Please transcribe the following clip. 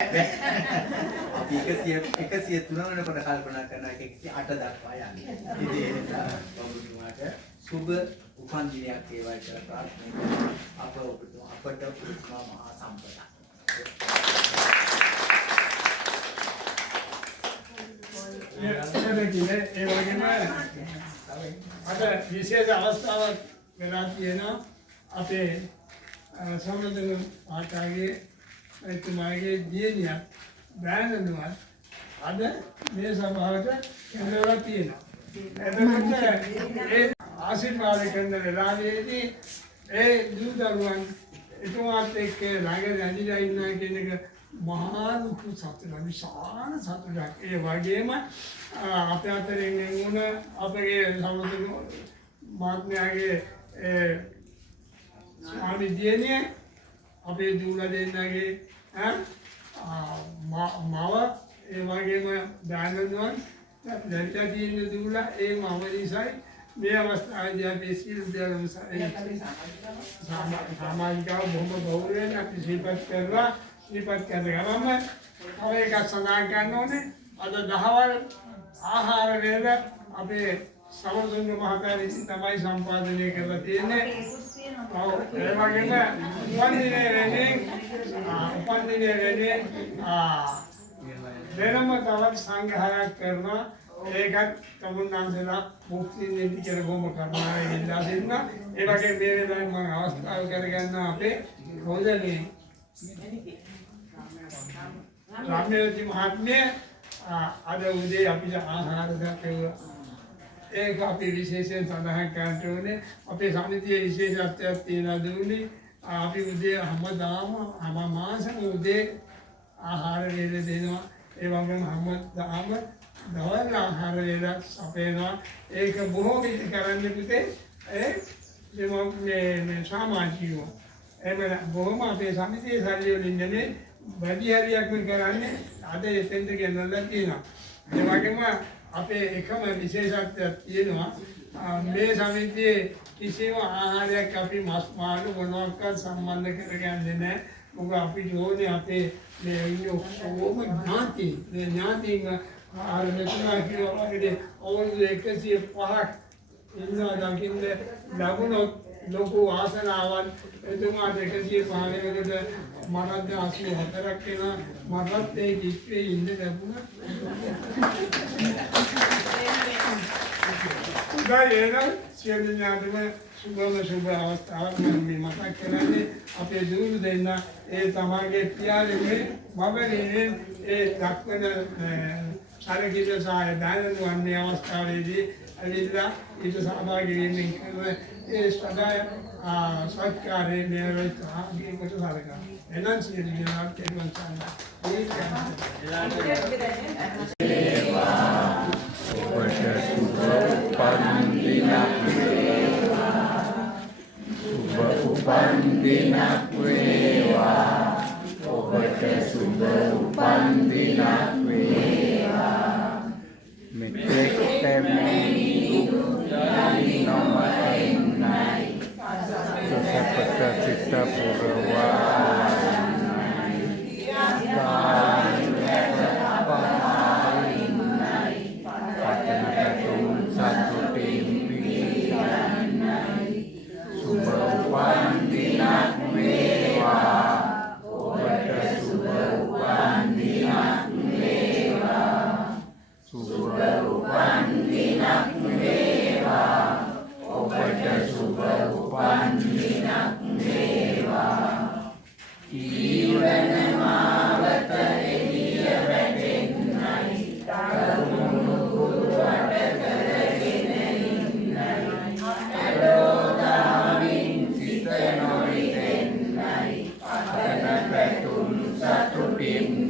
අපි 103 වෙනකොට කල්පනා කරනවා 108 දක්වා යන්නේ. ඉතින් ඒ නිසා ඔබතුමාට සුබ උපන් දිනයක් වේවා කියලා ප්‍රාර්ථනා කරනවා. අපට උතුම් මහා සම්පතක්. ඒ වගේම අද විශේෂ අවස්ථාවක් වෙලා තියෙනවා අපේ සම්බන්ධ ආකාරයේ එතුමාගේ දියණියක් බෑනනුවත් අද මේ සභාවට එනවා තියෙනවා. එතකොට ඒ ආශිර්වාද කරන වෙලාවේදී ඒ දූ දරුවන් එතුමාත් එක්ක ළඟ රැඳිලා ඉන්නවා කියන එක මහා ලොකු සතුටක්, විශාල සතුටක්. ඒ වගේම අපේ අතරින් වුණ අපගේ සමතුලිත මාත්‍යාගේ ස්වාමි දියණිය අපේ දූලා දෙන්නගේ මව ඒ වගේම දානනුවන් දැක්කා තියෙන දූලා ඒ මව නිසායි මේ අවස්ථාවේදී අපි සිල් දෙලම සමාජිකව බොහොම ගෞරවයෙන් අපි සිහිපත් කරලා ඉපත් කරගමම තව එකක් සඳහන් කරන්න ඕනේ. අද දහවල් ආහාර වේල අපේ සමතුලිත මහතා විසින් තමයි සම්පාදනය කරලා තියෙන්නේ. ඒ වගේම උපන්දිනයේ වෙන්නේ වෙනම තවත් සංග්‍රහයක් කරනවා. ඒකත් තමුන්නාන්සලා මුක්ති දෙන්න කියලා බොහොම කරුණාවෙන් ඉල්ලා සිටිනවා. ඒ වගේ මේ වෙලාවේ මම අවස්ථාව කරගන්න අපේ රෝදනේ රාමේවති මහත්මිය අද උදේ අපිට ආහාර දැක්කේ ඒක අපි විශේෂයෙන් සඳහන් කරන්න ඕනේ. අපේ සමිතියේ විශේෂත්වයක් තියෙනවා දුන්නේ අපි උදේ හැමදාම හැම මාසෙම උදේ ආහාර වේල දෙනවා. ඒ වගේම හැමදාම දවල් ආහාර වේල අපේනවා. ඒක බොහෝ විට කරන්න පුතේ මේ සමාජීව එමෙන්න බොහොම අපේ සමිතියේ සල්ලි වලින් නෙමෙයි වැඩි හරියක් කරන්නේ අද එතෙන්ට ගෙනල්ලා තියෙනවා. ඒ වගේම අපේ එකම විශේෂත්වයක් තියෙනවා මේ සමිතියේ කිසිම ආහාරයක් අපි මස් මාළු මොනවාක්වත් සම්බන්ධ කරගන්නේ නැහැ. මොකද අපි ඕනේ අපේ මේ ඔක්කොම ඥාතින් ආහාර මෙතුනා කියලා වගේ අවුරුදු 105ක් ඉන්නවා දකින්න ලැබුණොත් ලොකු ආසනාවක්. එතුමාට 105 වෙනකොට මරද්ද 84ක් වෙනවා. මරත් ඒ කිච්චේ ඉන්න ලැබුණා. උදායන සියලු ඥාතිම සුබ අවස්ථාවක් මම මතක් කරන්නේ අපේ දූරු දෙන්න ඒ තමගේ පියාණනේ මබනේ ඒ දක්වන සාරකීය සහාය දානනුවන් මේ අවස්ථාවේදී අවිලා ඊට සහභාගී වෙමින් කරන ඒ සදාය සත්කාරයේ මෙවරත් ආගේ කොට සාරකා එනන් සියලු ඥාත කෙරුවන් සාරා ඒ Upandinak wewa, obate sumber upandinak wewa. Metek temeni dari nomor enai, sesepeda cita purawa. Satu pimpinan sumber upandinak wewa, obate sumber upandinak wewa, sumber upandinak wewa, obate sumber upandinak wewa. Iwana mawata ediya wadenai, karunu guru ada karagenai, adodamin sita nori denai, akanakatun satu pim